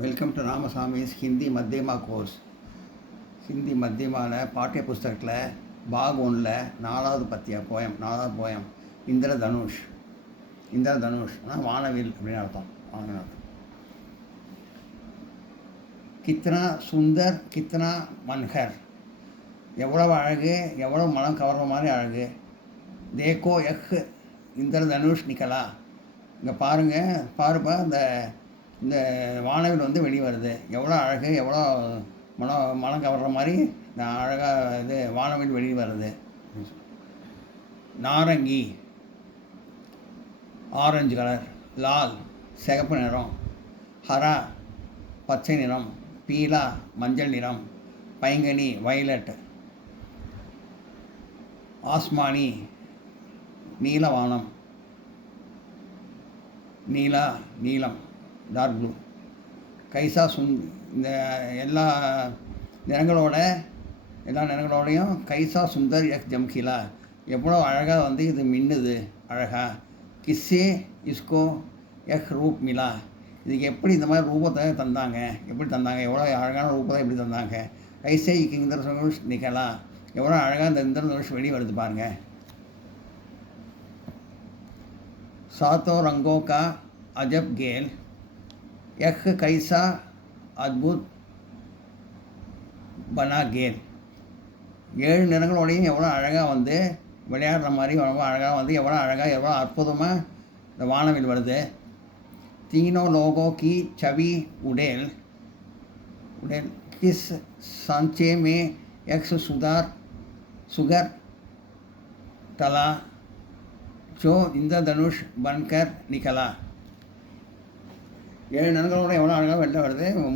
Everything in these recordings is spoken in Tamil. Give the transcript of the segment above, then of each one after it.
Welcome to Ramasamy's Hindi Madhyama course. Hindi மத்தியமாவில் பாட்டிய புஸ்தகத்தில் பாக் ஒன்றில் நாலாவது போயம் இந்திரதனுஷ். இந்திரதனுஷ்னா வானவில் அப்படின்னு அர்த்தம். கித்னா சுந்தர் கித்னா மன்ஹர், எவ்வளவு அழகு, எவ்வளோ மனம் கவர்ற மாதிரி அழகு. தேக்கோ இந்திரதனுஷ் நிக்கலா, இங்கே பாருப்பா இந்த வானவில் வெளியே வருது, எவ்வளோ அழகு, எவ்வளோ மனம் கவர்ற மாதிரி இந்த அழகாக இது வானவில் வெளியே வருது. நாரங்கி ஆரஞ்சு கலர், லால் சிகப்பு நிறம், ஹரா பச்சை நிறம், பீலா மஞ்சள் நிறம், பைங்கனி வயலட், ஆஸ்மானி நீலவானம், நீலம் டார்க் ப்ளூ, கைசா இந்த எல்லா நிறங்களோடையும் கைசா சுந்தர் ஜம்கிலா, எவ்வளோ அழகாக இது மின்னுது அழகா. கிஸ்ஸே இஸ்கோ ரூப் மிலா, இதுக்கு எப்படி இந்த மாதிரி ரூபத்தை தந்தாங்க, எவ்வளோ அழகான ரூபத்தை எப்படி தந்தாங்க. கைசே இந்திரதனுஷ் நிகலா, எவ்வளோ அழகாக இந்த இந்திரதனுஷ் வெளியே வருது பாருங்க. सातों रंगों का अजब गेल, कैसा अद्भुत बना गेल. 7 நிறங்களோடையும் எவ்வளோ அழகாக விளையாடுற மாதிரி ரொம்ப அழகாக எவ்வளோ அழகாக எவ்வளோ அற்புதமாக இந்த வானவில் வருது. तीनों लोगों की छवि उड़ेल किस सांचे में एक सुगर तला जो इंद्रधनुष बनकर निकला. 7 நிறங்களோட எவ்வளோ அழகாக வெளில வருது. 3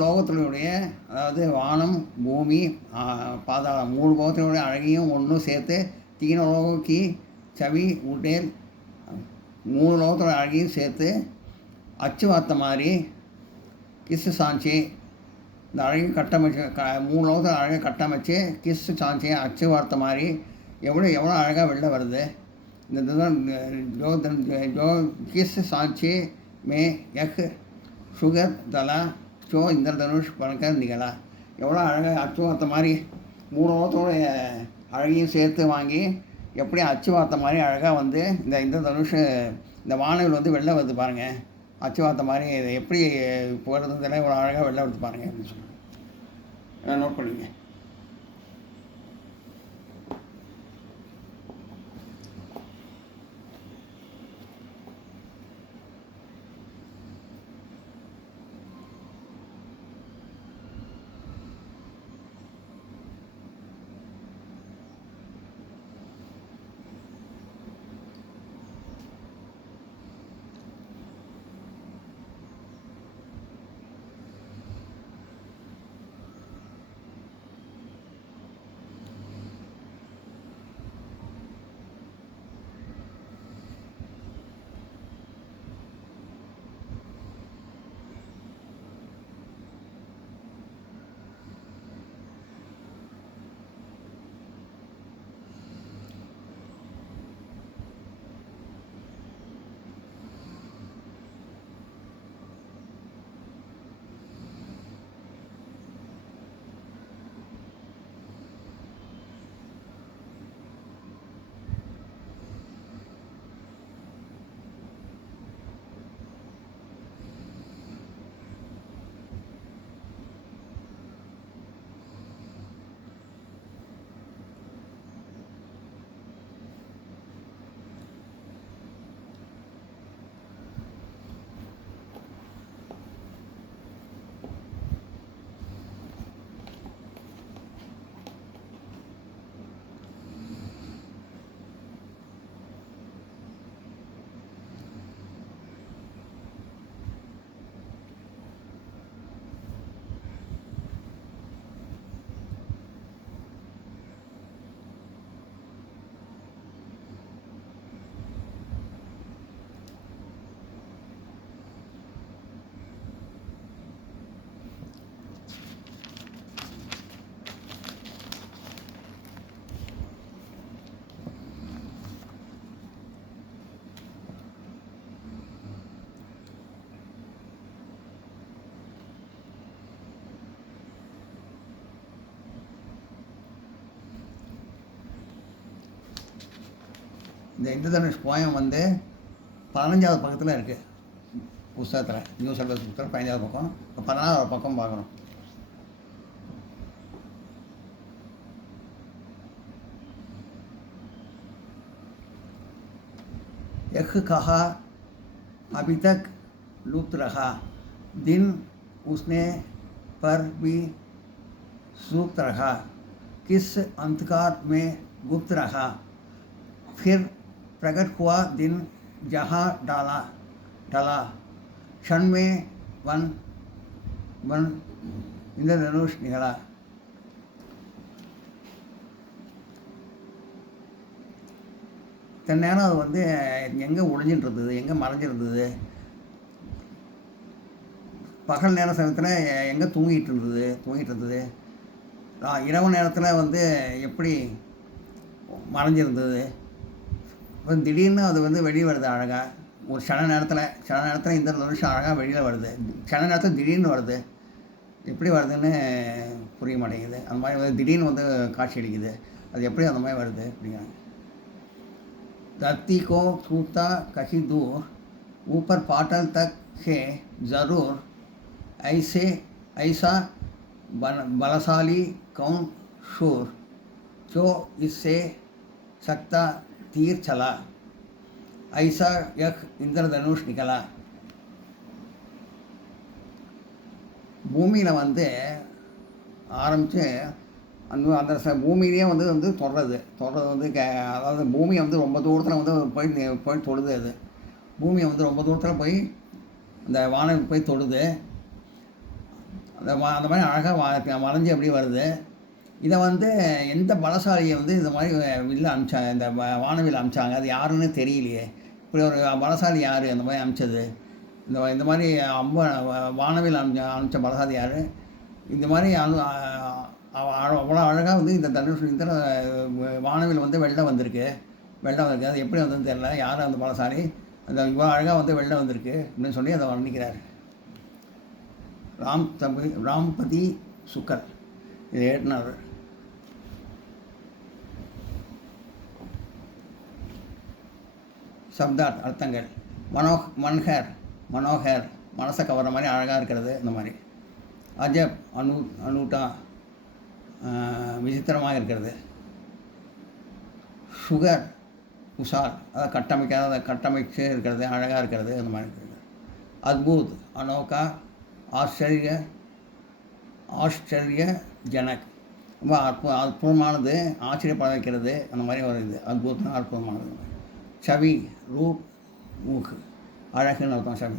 லோகத்தினுடைய அதாவது வானம் பூமி பாதாளம் 3 லோகத்தினுடைய அழகையும் ஒன்றும் சேர்த்து தீன லோகி சவி உடேல் 3 லோகத்தோட அழகையும் சேர்த்து அச்சு வார்த்த மாதிரி கிஸ் சாஞ்சி இந்த அழகை கட்டமைச்சு 3 லோகத்தோட அழகை கட்டமைச்சு கிஸ் சாஞ்சி அச்சு வார்த்த மாதிரி எவ்வளோ அழகாக வெளில வருது. இந்த கிஸ் சாஞ்சி மே சுகர் தலா சோ இந்திரதனுஷ் பணக்கர் நிகழா, எவ்வளோ அழகாக அச்சு வார்த்த மாதிரி 3 லோகத்தோட அழகையும் சேர்த்து வாங்கி எப்படி அச்சு வார்த்த மாதிரி அழகாக இந்த இந்திரதனுஷ் இந்த வானவில் வெளில வருது பாருங்கள். அச்சு வார்த்த மாதிரி இதை எப்படி போகிறதுல இவ்வளோ அழகாக வெளில வருது பாருங்கள் அப்படின்னு சொல்லுங்கள். நோட் பண்ணிங்க. இந்த இந்திரதனுஷ் போயம் வந்து 15வது பக்கத்தில் இருக்குது புஸ்தகத்தில். நியூ சிலபஸ் புத்தகம் 15வது பக்கம். இப்போ 16வது பக்கம் பார்க்குறோம். यह कहा अभी तक लुप्त रहा, दिन उसने पर भी सुप्त रहा, किस अंधकार में गुप्त रहा, फिर प्रकट हुआ दिन जहाँ डाला डाला, क्षण में वन वन इंद्रधनुष निकला. தன் நேரம் அது வந்து எங்கே ஒளிஞ்சிட்டு இருந்தது, எங்கே மறைஞ்சிருந்தது, பகல் நேர சமயத்தில் எங்கே தூங்கிட்டு இருந்தது, இரவு நேரத்தில் வந்து எப்படி மறைஞ்சிருந்தது. இப்போ திடீர்னு அது வந்து வெளியே வருது அழகாக. ஒரு க்ஷண நேரத்தில் இந்த நிமிஷம் அழகாக வெளியில் வருது. க்ஷண நேரத்தில் திடீர்னு வருது. எப்படி வருதுன்னு புரிய மாட்டேங்குது. அந்த மாதிரி திடீர்னு வந்து காட்சி அளிக்குது. அது எப்படி அந்த மாதிரி வருது அப்படிங்கிறாங்க. धरती को छूता कहीं दूर, ऊपर पाताल तक है ज़रूर, ऐसा बलशाली कौन शूर, जो इससे सकता तीर चला, ऐसा यह इंद्रधनुष निकला. பூமியில் வந்து ஆரம்பித்து அந்த பூமியிலேயே வந்து தொடுறது வந்து அதாவது பூமியை வந்து ரொம்ப தூரத்தில் வந்து போய் தொடுது. அது பூமியை வந்து ரொம்ப தூரத்தில் போய் அந்த வானம் போய் தொடுது. அந்த மாதிரி அழகாக வளைஞ்சு எப்படி வருது. இதை வந்து எந்த பலசாலியை வந்து இந்த மாதிரி வில்ல அனுப்பிச்சாங்க, இந்த வானவில் அனுப்பிச்சாங்க, அது யாருன்னு தெரியலையே. இப்படி ஒரு பலசாலி யார் அந்த மாதிரி அனுப்பிச்சது? இந்த மாதிரி வானவில் அனுப்பிச்ச பலசாலி யார்? இந்த மாதிரி அவ்வளோ அழகாக வந்து இந்த தனுஷ் இந்த வானவில் வந்து வெள்ளம் வந்திருக்கு. அது எப்படி வந்ததுன்னு தெரியல. யார் அந்த பலசாலி? அந்த இவ்வளோ அழகாக வந்து வெள்ளம் வந்திருக்கு அப்படின்னு சொல்லி அதை வர்ணிக்கிறார். ராம்பதி சுக்கர் இது ஏற்றினார். சப்தார்த் அர்த்தங்கள். மனோகர் மனசை கவர்ற மாதிரி அழகாக இருக்கிறது. இந்த மாதிரி அஜப் அனூட்டா விசித்திரமாக இருக்கிறது. சுகர் உஷார் அதாவது கட்டமைச்சு இருக்கிறது, அழகாக இருக்கிறது. அந்த மாதிரி இருக்கிறது. அத்புத் அனோகா ஆச்சரிய ஜனக் ரொம்ப அற்புதமானது, ஆச்சரியப்பட வைக்கிறது. அந்த மாதிரி ஒரு இது அத்புதம், அற்புதமானது. சவி ரூப் மூக் அழகுன்னு அர்த்தம். சவி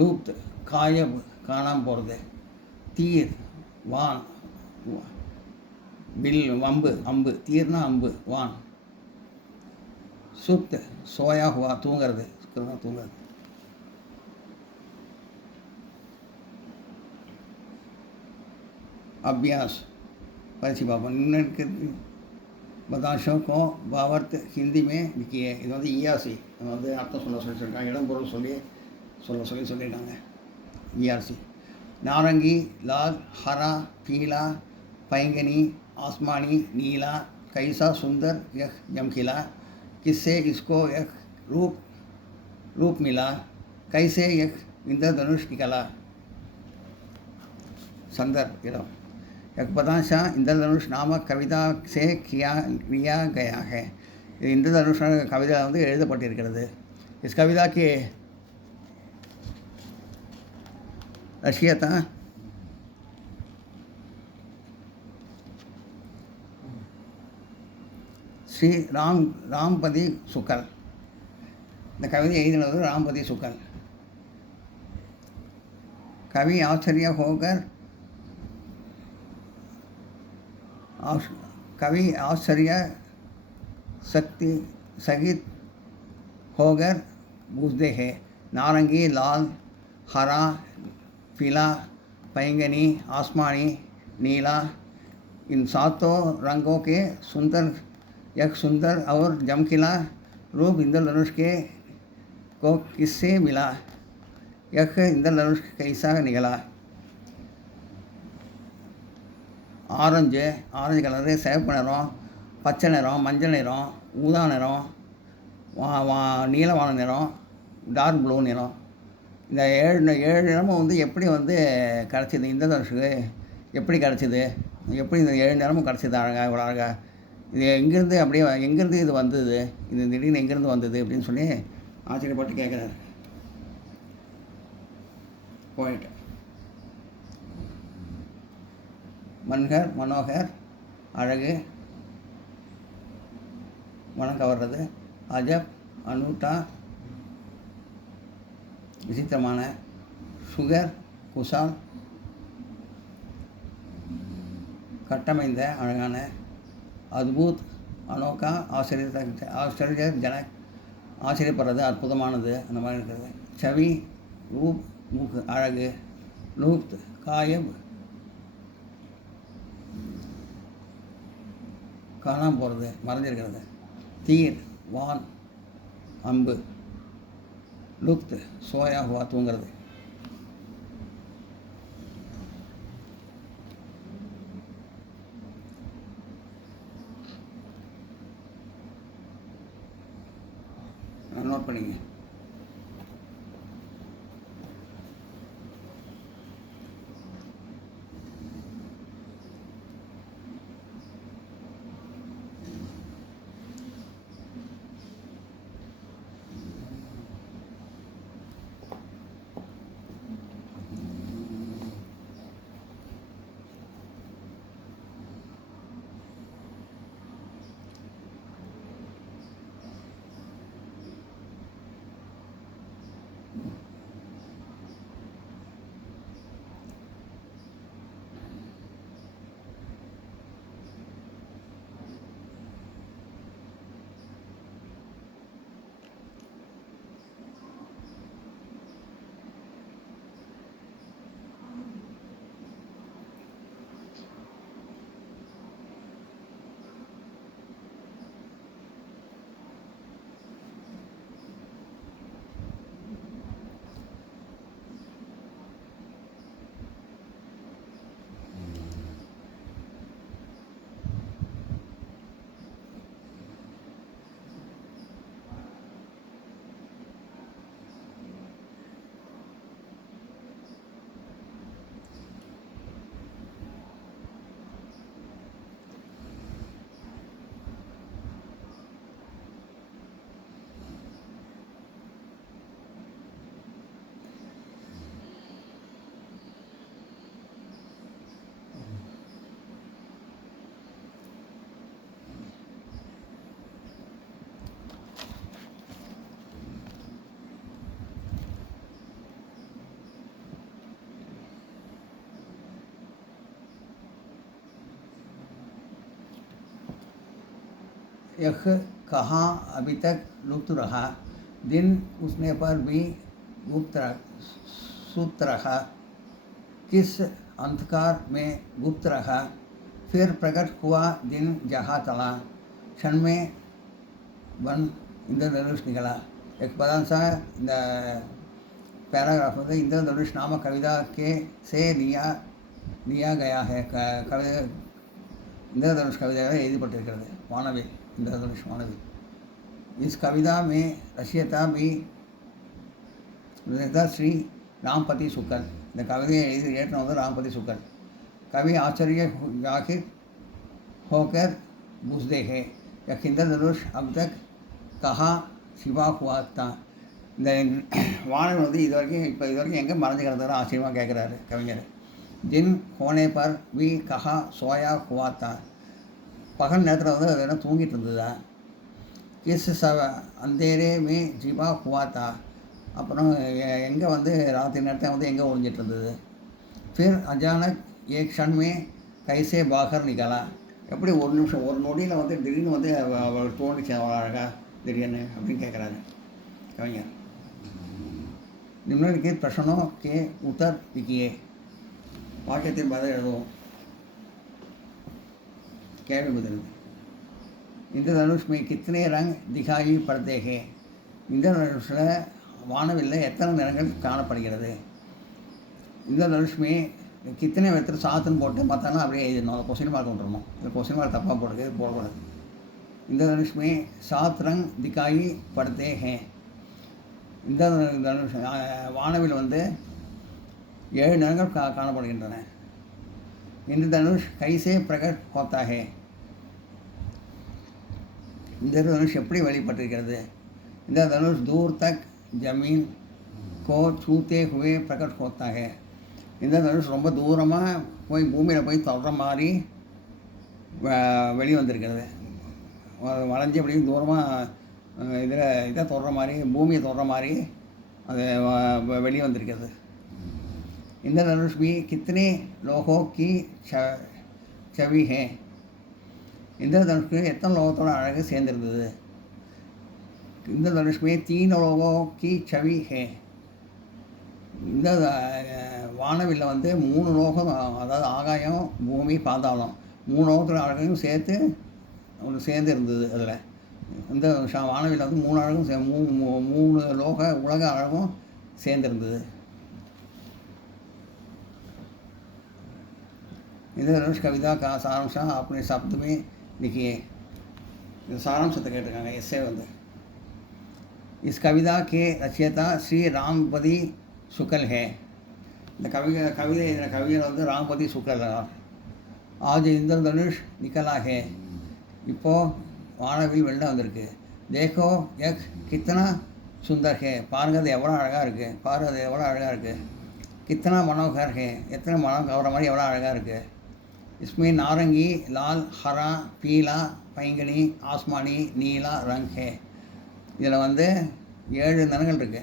லூப்த் காயப் காணாமல் போகிறது. தீர் வான் வில் அம்பு தீர்னா அம்பு வான். சுப்த் சோயா ஹுவா தூங்கிறது. अभ्यास परीक्षी बाबा निम्न के बताशों को भावार्थ हिंदी में लिखी है. இது வந்து இஆர்சி வந்து அர்த்தம் சொல்லியிருக்காங்க. இடம் பொருள் சொல்லியிருக்காங்க. இஆர்சி नारंगी लाल हरा पीला पैंगनी आसमानी नीला, कैसा सुंदर यह चमकीला, किससे इसको यह रूप मिला, कैसे यह इंद्रधनुष निकला. संदर्भ इधम एक पदांशा इंद्रधनुष नामक कविता से किया गया है. इंद्रधनुष कविता வந்து எழுதப்பட்டிருக்கிறது. इस कविता के रचयिता श्री रामपति शुक्ल. இந்த கவிதை எழுதினது ராம்பதி சுக்கல். कवि आश्चर्य शक्ति सहित होकर पूछते हैं. नारंगी लाल हरा पीला बैंगनी आसमानी नीला, इन सातों रंगों के सुंदर और चमकीला रूप इंद्रधनुष को किससे मिला, यह इंद्रधनुष कैसा निकला. ஆரஞ்சு கலரு, சிவப்பு நிறம், பச்சை நிறம், மஞ்சள் நிறம், ஊதா நிறம், நீலவான நிறம், டார்க் ப்ளூ நிறம். இந்த 7 நிறமும் வந்து எப்படி வந்து கிடச்சிது இந்திரதனுஷுக்கு? எப்படி கிடச்சிது? எப்படி இந்த 7 நிறமும் கிடச்சிது அழகா, இவ்வளோ அழகா? இது எங்கேருந்து அப்படியே எங்கேருந்து இது வந்தது? இது திடீர்னு எங்கேருந்து வந்தது அப்படின்னு சொல்லி ஆச்சரியப்பட்டு கேட்குறாரு போயிட்டு. மன்ஹர் மனோகர், அழகு, மனம் கவர்றது. அஜப் அனூட்டா, விசித்திரமான. சுகர் குசால், கட்டமைந்த அழகான. அத்பூத் அனோகா, ஆச்சரியஜனக், ஆச்சரியப்படுறது, அற்புதமானது, அந்த மாதிரி இருக்கிறது. சவி ரூப், மூக்கு, அழகு. லூப்த் காயப், காணாமல் போகிறது, மறைஞ்சிருக்கிறது. தீர் வான், அம்பு. லுப்த் சோயா ஹுவா, தூங்கிறது. நோட் பண்ணிங்க. यह कहाँ अभी तक लुप्त रहा, दिन उसने पर भी गुप्त सुप्त रहा, किस अंधकार में गुप्त रहा, फिर प्रकट हुआ दिन जहाँ तला, क्षण में बन इंद्रधनुष निकला. एक पदांश இந்த पैराग्राफ வந்து इंद्रधनुष नामक कविता के से लिया गया है. कविता इंद्रधनुष कविता எழுதப்பட்டிருக்கிறது. வானவில், इंद्रधनुष वानवी. इस कविता में रचयिता भी श्री रामपति शुक्ल. இந்த கவிதையை ஏற்றின வந்து ராம்பதி சுக்கர். कवि आश्चर्य जाहिर होकर पूछते हैं, यह इंद्रधनुष अब तक कहाँ சிவா हुआ था. இந்த வானவில் வந்து இது வரைக்கும் எங்கே மறைஞ்சு கிடந்தாலும் ஆச்சரியமாக கேட்குறாரு கவிஞர். ஜின் ஹோனே per we Kanha soya Hua தா. பகல் நேரத்தில் வந்து அது என்ன தூங்கிட்டு இருந்ததா. கிஸ் அந்தேரே மே ஜிபா ஹுவா தா. அப்புறம் எங்கே வந்து ராத்திரி நேரத்தில் வந்து எங்கே ஒழிஞ்சிட்டு இருந்தது. ஃபிர் அச்சானக் ஏக் க்ஷண் மே கைசே பாகர் நிகலா. எப்படி ஒரு நிமிஷம் ஒரு நொடியில் வந்து திடீர்னு வந்து அவள் தோணிச்சு அவள் அழகா திடீர்னு அப்படின்னு கேட்குறாரு கவிஞர். निम्नलिखित प्रश्नों के उत्तर लिखिए. வாக்கியத்தின் பதில் எழுதுவோம். கேள்வி பதில். इंद्रधनुष में कितने रंग दिखाई पड़ते हैं. इंद्रधनुषில் வானவில்லை எத்தனை நிறங்கள் காணப்படுகிறது. इंद्रधनुष में कितने வெத்தர் சாத்துன்னு போட்டு மற்றனா அப்படியே எழுதணும். அதை கொஸ்டின் மார்க் விட்டுறணும். இந்த கொஸ்டின் மார்க் தப்பாக போடுறது போடக்கூடாது. इंद्रधनुष में 7 रंग दिखाई पड़ते हैं. இந்த தனுஷ் வானவில் வந்து 7 நிறங்கள் காணப்படுகின்றன. இந்த தனுஷ் கைசே பிரகட் ஹோத்தா ஹே. இந்த தனுஷ் எப்படி வெளிப்பட்டிருக்கிறது? இந்த தனுஷ் தூர் தக் ஜமீன் கோ சூத்தே ஹுவே பிரகட் ஹோத்தா ஹே. இந்த தனுஷ் ரொம்ப தூரமாக போய் பூமியில் போய் தொடுற மாதிரி வெளி வந்திருக்கிறது. வளைஞ்சி அப்படியும் தூரமாக இதை தொடுற மாதிரி, பூமியை தொடுற மாதிரி அது வெளியே வந்திருக்கிறது. இந்த தனுஷ் भी कितने लोगों की छवि है. இந்த தனுஷ்க்கு எத்தனை லோகத்தோட அழகு சேர்ந்திருந்தது? இந்த தனுஷ் में 3 लोगों की छवि है. இந்த வானவில் வந்து 3 லோகம், அதாவது ஆகாயம், பூமி, பாதாளம், 3 லோகத்தோட அழகையும் சேர்த்து ஒன்று சேர்ந்து இருந்தது. அதில் இந்த வானவில் வந்து 3 அழகும் 3 லோக உலக அழகும் சேர்ந்துருந்தது. இந்த தனுஷ் கவிதா கா சாராம்சா अपने शब्द में लिखिए. இது சாராம்சத்தை கேட்டிருக்காங்க எஸ்ஸே வந்து. इस कविता के रचयिता श्री रामपति शुक्ल है. இந்த கவிதை கவிஞர் வந்து ராம்பதி சுக்கல். आज इंद्रधनुष निकला है. இப்போது வானவில் வெளில வந்திருக்கு. தேக்கோ எக் கித்தனா சுந்தர் ஹே. பாருங்கள் அது எவ்வளோ அழகாக இருக்குது. பாருங்கள் அது எவ்வளோ அழகாக இருக்குது. கித்தனா மனோகர் ஹே. எத்தனை மனம் கவர மாதிரி எவ்வளோ அழகாக இருக்குது. इसमें नारंगी, लाल, हरा, पीला, पैंगनी, आसमानी, नीला रंग है. இதில் வந்து 7 நிறங்கள் இருக்குது.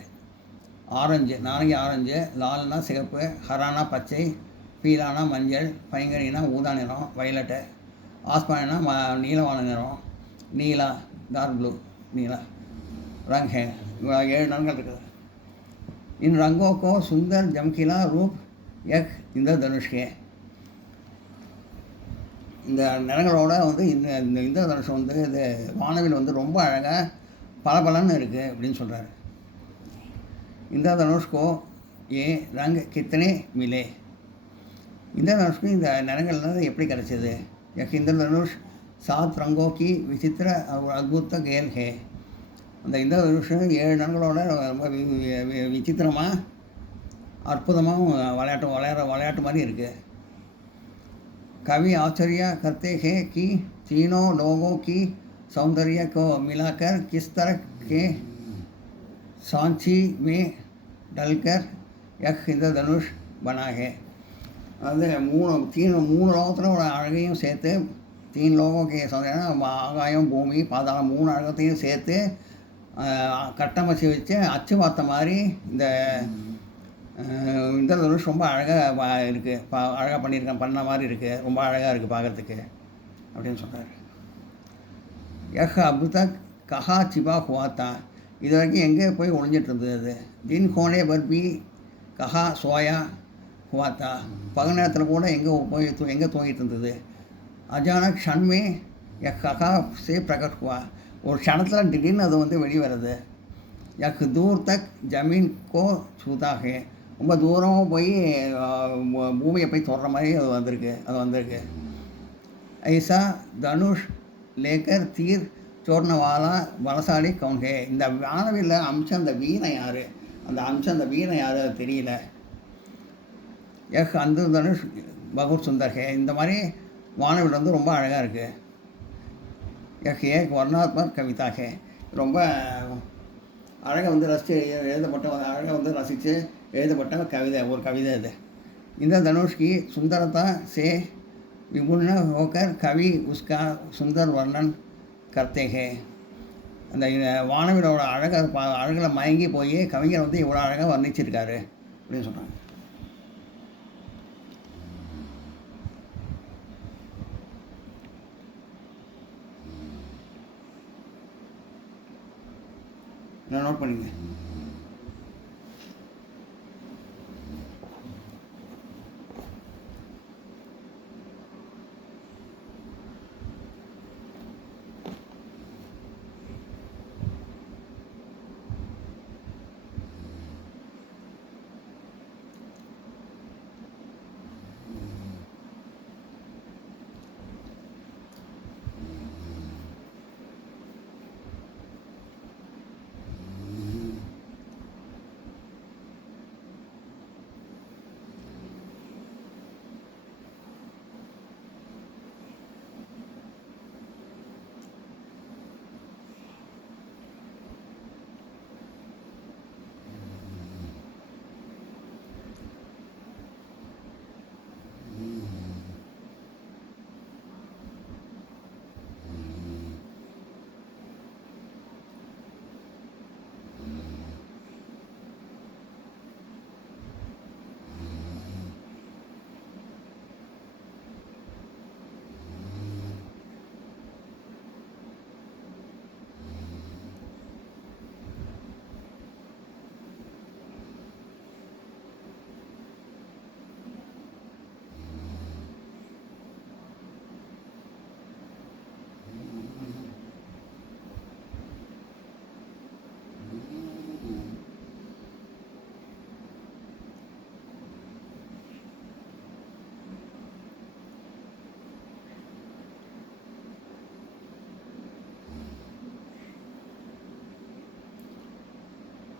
ஆரஞ்சு, நாரங்கி ஆரஞ்சு, லால்னா சிகப்பு, ஹரானா பச்சை, பீலானா மஞ்சள், பைங்கனினா ஊதா நிறம் வயலட்டு, ஆஸ்மானினா நீலவான நிறம், நீலா டார்க் ப்ளூ நீலா रंग है. 7 நிறங்கள் இருக்குது. इन रंगों को सुंदर चमकीला रूप एक इंद्रधनुष है. இந்த நிறங்களோட வந்து இந்த இந்திரதனுஷம் வந்து இது வானவில் வந்து ரொம்ப அழகாக பளபளன்னு இருக்குது அப்படின்னு சொல்கிறாரு. इंद्रधनुष को ये रंग कितने मिले. इंद्रधनुष இந்த நிறங்கள் எப்படி கிடைச்சது? एक इंद्रधनुष 7 रंगों की विचित्र और अद्भुत खेल है. அந்த इंद्रधनुष 7 நிறங்களோட ரொம்ப விசித்திரமாக அற்புதமாகவும் விளையாட்டு மாதிரி இருக்குது. कवि आश्चर्य करते हैं कि तीनों लोगों की सौंदर्य को मिलाकर किस तरह के सांची में डलकर एक इंद्रधनुष बना है. அது மூணு லோகத்தோட அழகையும் சேர்த்து 3 लोगों के सौंदर्य ஆகாயம், பூமி, பாதாளம் 3 அழகத்தையும் சேர்த்து கட்டமைச்சு வச்சு அச்சு பார்த்த மாதிரி இந்த தனுஷ் ரொம்ப அழகாக இருக்குது. அழகாக பண்ண மாதிரி இருக்குது. ரொம்ப அழகாக இருக்குது பார்க்குறதுக்கு அப்படின்னு சொல்கிறார். யஹ் அபு தக் கஹா சிபா ஹுவாத்தா. இது வரைக்கும் எங்கே போய் ஒழிஞ்சிட்டு இருந்தது அது? தின் ஹோனே பர்பி கஹா சோயா ஹுவாத்தா. பகல் நேரத்தில் கூட எங்கே தூங்கிட்டு இருந்தது? அஜானக் க்ஷண்மே யஹ் கஹா சே பிரகட் ஹுவா. ஒரு க்ஷணத்தில் திடீர்னு அது வந்து வெளிவருது. யஹ் தூர் தக் ஜமீன் கோ சூதா ஹே. ரொம்ப தூரமாக போய் பூமியை போய் தொடுற மாதிரி அது வந்திருக்கு. ஐசா தனுஷ் லேக்கர் தீர் சோர்னவாலா பலசாலி கவுன் ஹே. இந்த வானவில் அம்சம் அந்த வீணை யார்? அந்த வீணை யார் அது தெரியல. யஹ் அந்த தனுஷ் பகுர் சுந்தர் ஹே. இந்த மாதிரி வானவில் வந்து ரொம்ப அழகாக இருக்குது. யஹ் ஏக் வர்ணாத்மக் கவிதா ஹே. ரொம்ப அழகாக வந்து அழகாக வந்து ரசித்து எழுதப்பட்ட ஒரு கவிதை இது. இந்த தனுஷ் की सुंदरता से विभिन्न होकर कवि उसका सुंदर वर्णन करते हैं. அந்த வானவிலோட அழகில் மயங்கி போய் கவிஞர் வந்து இவ்வளோ அழகாக வர்ணிச்சிருக்காரு அப்படின்னு சொல்கிறாங்க. நோட் பண்ணிங்க.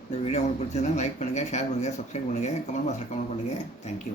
இந்த வீடியோ உங்களுக்கு பிடிச்சதுன்னா லைக் பண்ணுங்கள், ஷேர் பண்ணுங்கள், சப்ஸ்கிரைப் பண்ணுங்கள், கமெண்ட் பாக்ஸில் கமெண்ட் பண்ணுங்கள். தேங்க்யூ.